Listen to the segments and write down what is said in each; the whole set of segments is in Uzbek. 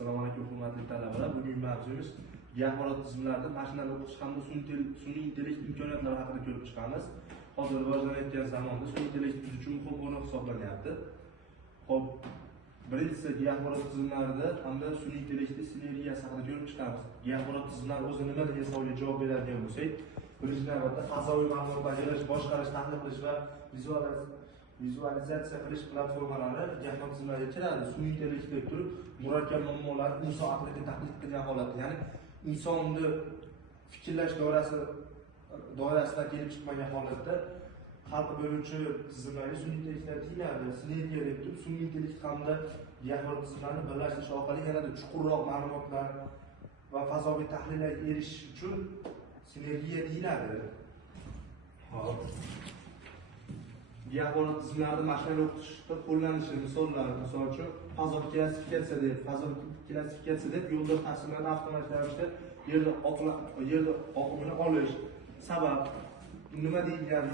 Assalomu alaykum hurmatli talabalar. Bugungi mavzuimiz axborot tizimlarida mashinalar o'qish hamda sun'iy intellekt imkoniyatlari haqida ko'rib chiqamiz. Hozir rivojlanayotgan zamonda sun'iy intellekt biz uchun muhim o'rin hisoblanyapti. Xo'p, birinchisi axborot tizimlarida hamda sun'iy intellekt sinergiyasi haqida ko'rib chiqamiz. Axborot tizimlari o'zi nima degan savolga javob beradigan bo'lsak, birinchi navbatda fazoviy ma'lumotlarni yig'ish, boshqarish, tahlil qilish va vizualizatsiya qilish platformalari axborot tizimlariga kiradi. Sun'iy intellektga turib murakkab muammolarni inson aqliga taklif qilgan holatda, ya'ni insonni fikrlash doirasidan kelib chiqmagan holatda hal bo'luvchi tizimlarga sun'iy intellektlar deyiladi. Sinergiya deb turib sun'iy intellekt hamda axborot tizimlarini birlashtirish orqali yanada chuqurroq ma'lumotlar va fazoviy tahlillarga erishish uchun sinergiya deyiladi. Hop. Axborot tizimlarida mashinalar o'qitishda qo'llanilishi misollari, misol uchun fazoviy klassifikatsiya deb yo'lda taqsimlarni avtomatik ravishda yerda oqimini olish. Sabab nima deyilgan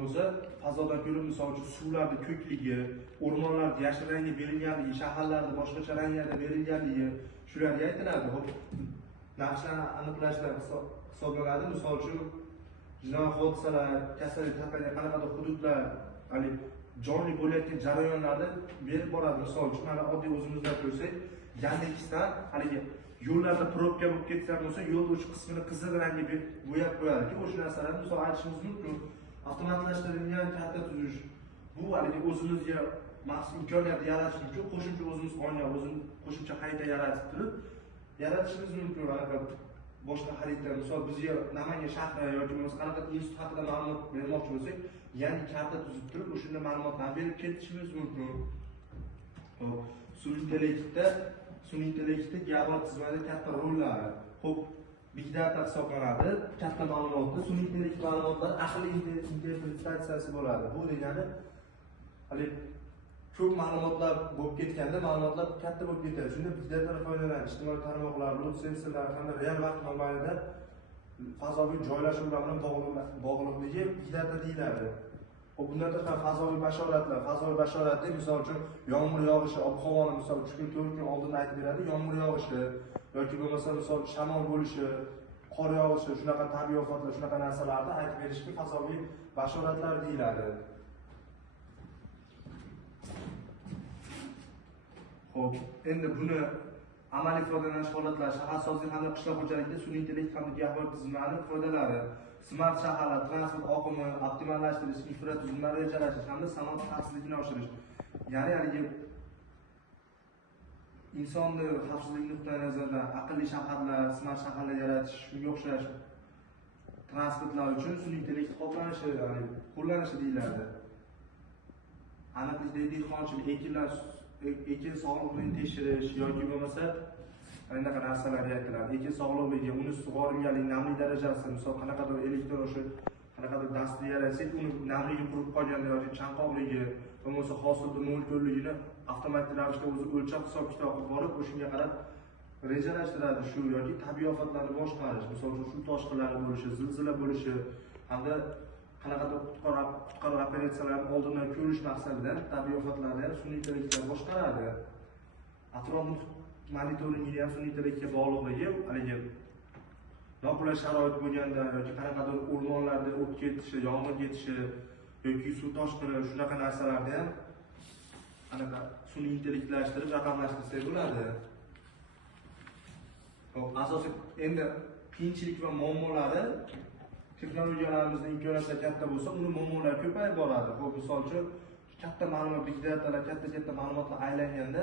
bo'lsa, fazodan ko'rib misol uchun suvlarning ko'kligi, o'rmonlarda yashil rangga berilganligi, shaharlarda boshqacha ranglarda berilganligi shularga aytiladi. Xo'p, naqshlarni aniqlashlar hisoblanadi. Misol uchun jinoiy hodisalar, kasallik tarqalgan qanaqadir hududlar, ya'ni jonli bo'layotgan jarayonlarda berib boradi. Misol uchun mana oddiy o'zimizdan ko'rsak, Yandexdan haligi yo'llarda probka bo'lib ketsa bo'lsa, yo'lda uch qismini qizil rangga bo'yab qo'yadi-ku, o'sha narsalarni misol aytishimiz mumkin. Avtomatlashtirilgan karta tuzish bu haligi o'zimizga maxsus imkoniyat yaratish uchun qo'shimcha o'zimiz oyna, qo'shimcha xarita yaratib turib yaratishimiz mumkin. Boshqa xarita, misol bizga Namangan shahri yoki bo'lmasa qanaqa institut haqida ma'lumot bermoqchi bo'lsak, yangi karta tuzib turib, o'shanda ma'lumotlarni berib ketishimiz mumkin. Xo'p, sun'iy intellektda axborot tizimlarida katta rollari. Xo'p, big data hisoblanadi. Katta ma'lumotni sun'iy intellekt ma'lumotlari aqliy interpretatsiyasi bo'ladi. Bu degani hali ko'p ma'lumotlar bo'lib ketganda ma'lumotlar katta bo'lib ketadi. Shunda big datadan foydalanish, ijtimoiy tarmoqlar, bulut sensorlari hamda real vaqt mobaynida fazoviy joylashuvlar bilan bog'liqligi big data deyiladi. Bundan tashqari fazoviy bashorat deb misol uchun yomg'ir yog'ishi, ob-havoni misol 3 kun 4 kun oldin aytib beradi, yomg'ir yog'ishi yoki bo'lmasa misol shamol bo'lishi, qor yog'ishi, shunaqa tabiiy ofatlar, shunaqa narsalarni aytib berishga fazoviy bashoratlar deyiladi. Xo'p, endi buni amaliy foydalanish holatlari shaharsozlik hamda qishloq xo'jaligida sun'iy intellekt hamda axborot tizimlarining foydalari: smart shaharlar, transport oqimi optimallashtirish, infratuzilmani rejalash hamda sanoat xavfsizligini oshirish. Ya'ni haligi insonni xavfsizlik nuqtai nazaridan aqlli shaharlar, smart shaharlar yaratish, shunga o'xshash transportlar uchun sun'iy intellekt qo'llanishi deyiladi. Aniqlikda dehqonchilik, ekin sog'lig'ini tekshirish yoki bo'lmasa anaqa narsalar aytiladi. Ekin sog'lig'iga, uni sug'orilganlik, namlik darajasi, misol qanaqadir elektr o'sha qanaqadir dastur yaratsak, uni namligi qurib qolganda yoki chanqoqligi, bo'lmasa hosilda mo'l-ko'lligini avtomatik ravishda o'zi o'lchab hisob-kitob qilib borib, o'shunga qarab rejalashtiradi. Shu yoki tabiiy ofatlarni boshqarish, misol uchun suv toshqinlari bo'lishi, zilzila bo'lishi hamda qanaqadir qutqaruv operatsiyalarini oldindan ko'rish maqsadidan tabiiy ofatlarni ham sun'iy intellektlar boshqaradi. Atrof monitoringi ham sun'iy intellektga bog'liqligi, haligi noqulay sharoit bo'lganda yoki qanaqadir o'rmonlarda o't ketishi, yong'in ketishi yoki suv toshqini, shunaqa narsalarni ham anaqa sun'iy intellektlashtirib raqamlashtirsak bo'ladi. Xo'p, asosiy endi qiyinchilik va muammolari texnologiyalarimizning imkoniyatlari katta bo'lsa, uni muammolari ko'payib boradi. Xo'p, misol uchun katta ma'lumot, big datalar, katta ma'lumotlar aylanganda,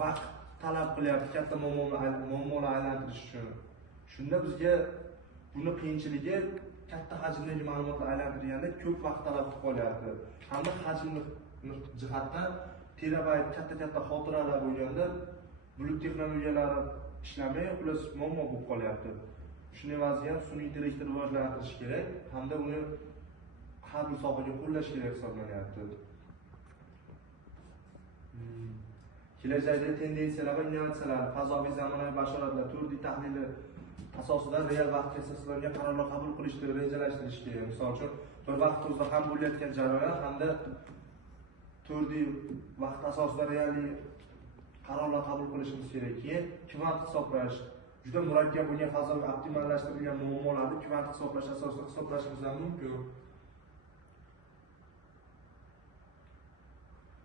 vaqt talab qilyapti katta muammolar aylantirish uchun. Shunda bizga buni qiyinchiligi katta hajmdagi ma'lumotlar aylantirganda ko'p vaqt talab qilib qolyapti. Hamda hajmi jihatdan terabayt katta xotiralar bo'lganda bulut texnologiyalari ishlamay, xullas muammo bo'lib qolyapti. Shunday vaziyatda ham sun'iy intellektni rivojlantirish kerak hamda uni har bir sohaga qo'llash kerak hisoblanyapti. Kelajakdagi tendensiyalar va innovatsiyalar, fazoviy zamonaviy bashoratlar, 4D tahlili asosida real vaqtga asoslangan qarorlar qabul qilishni rejalashtirish kerak. Misol uchun, bir vaqt o'zida ham bo'layotgan jarayon hamda 4D vaqt asosida real qarorlar qabul qilishimiz kerak. Keyin kvant hisoblash, juda murakkab bo'lgan fazoga optimallashtirilgan muammolarni kvant hisoblash asosida hisoblashimiz ham mumkin.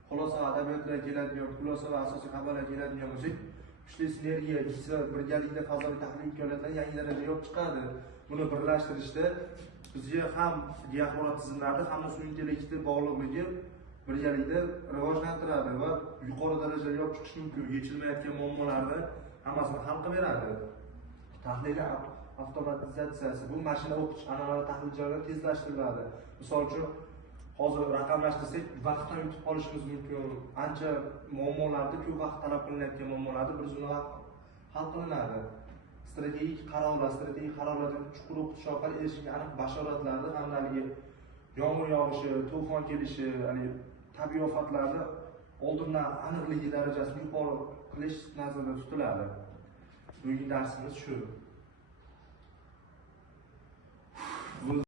Xulosa adabiyotlarga keladigan, xulosa va asosiy xabarlarga keladigan bo'lsak, kuchli sinergiya, ikkisi birgalikda fazoviy tahlil imkoniyatlarini yangi darajaga olib chiqadi. Buni birlashtirishda bizga ham axborot tizimlarida hamda sun'iy intellekti bog'liqligi birgalikda rivojlantiradi va yuqori darajaga olib chiqish mumkin. Yechilmayotgan muammolarni hammasini hal qilib beradi. Tahliliy avtomatizatsiyasi, bu mashina o'qitish an'anaviy tahlil jarayoni tezlashtiriladi. Misol uchun hozir raqamlashtirsak, vaqtdan yutib qolishimiz mumkin. Ancha muammolarda ko'p vaqt talab qilinayotgan muammolarni bir zumda hal qilinadi. Strategik qarorlarga chuqur o'qitish orqali erishilgan aniq bashoratlarni hamda yomg'ir yog'ishi, to'fon kelishi, tabiiy ofatlarni oldindan aniqligi darajasini yuqori qilish nazarda tutiladi. Bugungi darsimiz shu.